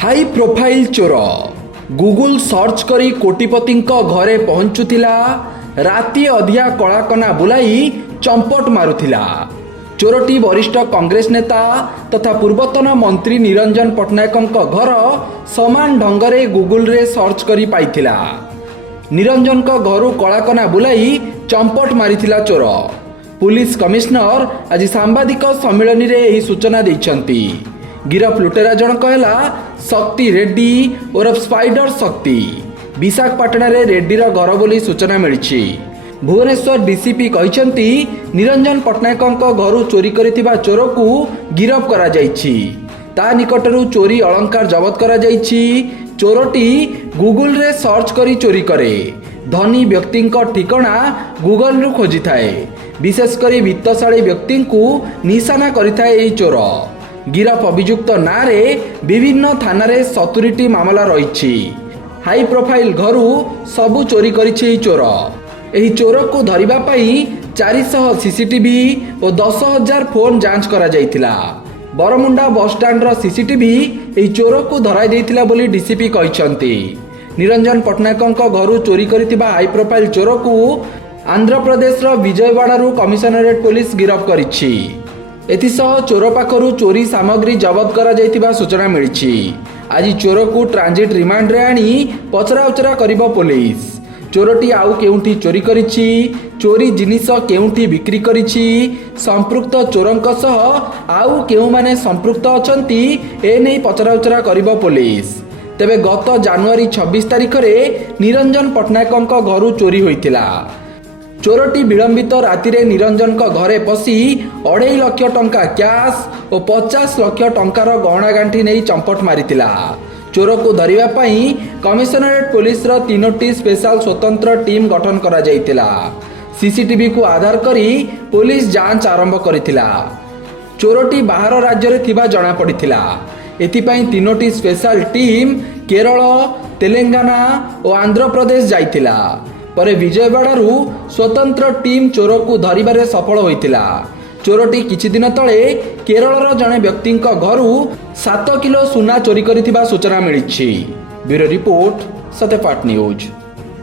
High profile चोर Google search करी कोटिपतिंक घरे पहुंचुथिला। राति अधिया कलाकना बुलाई चंपट मारुथिला। चोरटी वरिष्ठ कांग्रेस नेता तथा पूर्वतन मंत्री निरंजन पट्टनायक घर समान ढंगरे गूगल रे सर्च करी पाइथिला। निरंजन घरु कलाकना बुलाई चंपट मारिथिला चोर। पुलिस कमिश्नर आज सांबादिक सम्मेलन रे एही सूचना दैछंती। गिरफ लुटेरा जनक है शक्ति रेड्डी ओरफ स्पाइडर शक्ति। विशाखापाटना रे रेड्डीर घर बोली सूचना मिली। भुवनेश्वर डीसीपी कहते निरंजन पट्टनायक घर चोरी करिथिबा चोर को गिरफ करा जायछि। ता निकटरू चोरी अलंकार जबत करा जायछि। चोरटी गूगल रे सर्च करी चोरी करे। धनी व्यक्ति ठिकाना गूगल रु खोजी थाए। विशेषकर वित्तशाली व्यक्ति को निशाना करिथाए एही चोर। गिरफ अभियुक्त नारे विभिन्न थाना रे 70टी मामला रही। हाई प्रोफाइल घरु सबु चोरी करिछि चोर। एही चोर को धरिबा पई 400 सीसीटीवी और 10,000 फोन जांच करा जायतिला। बरमुंडा बस स्टैंड रो सीसीटीवी एही चोर को धराई देइतिला बोली डीसीपी कहिसंती। निरंजन पट्टनायक घरु चोरी करितिबा हाई प्रोफाइल चोर को आंध्र प्रदेश रो विजयवाड़ा कमिशनरेट पुलिस गिरफ करिछि। एथिसह चोर पाखरु चोरी सामग्री जबत करा जायतिबा सूचना मिली। आज चोर को ट्रांजिट रिमांड रे आनी पचरा उचरा करिबो पुलिस। चोरटी आउ केउंठी चोरी करिछि, चोरी जिनिस केउंठी बिक्री करिछि, संपृक्त चोरंक सह आउ केउ माने संपृक्त अछंती ए नै पचरा उचरा करिबो पुलिस। तेबे गत जनवरी 26 तारिख रे निरंजन पट्टनायक घरु चोरी होइतिला। चोरटी विलंबित राति रे निरंजन घरे पशी 2.5 लाख टंका कैश और 50 लाख टंकार गहना गांठी नहीं चंपट मारितिला। चोर को धरिबा पई कमिशनरेट पुलिस रो 3टी स्पेशल स्वतंत्र टीम गठन करा जायतिला। सीसीटीवी को आधार करी पुलिस जांच आरंभ करितिला। चोरटी बाहर राज्य रे थिबा जणा पड़ितिला। एथिपई 3टी स्पेशल टीम केरल, तेलंगाना और आंध्र प्रदेश जाइतिला। परे विजयवाड़ारू स्वतंत्र टीम चोर को धरिबारे सफल होइतिला। चोरटी किछि दिन तळे केरलर जणे व्यक्ति घरु 7 किलो सुना चोरी करिथिबा सूचना मिली। Bureau report Satyapath news.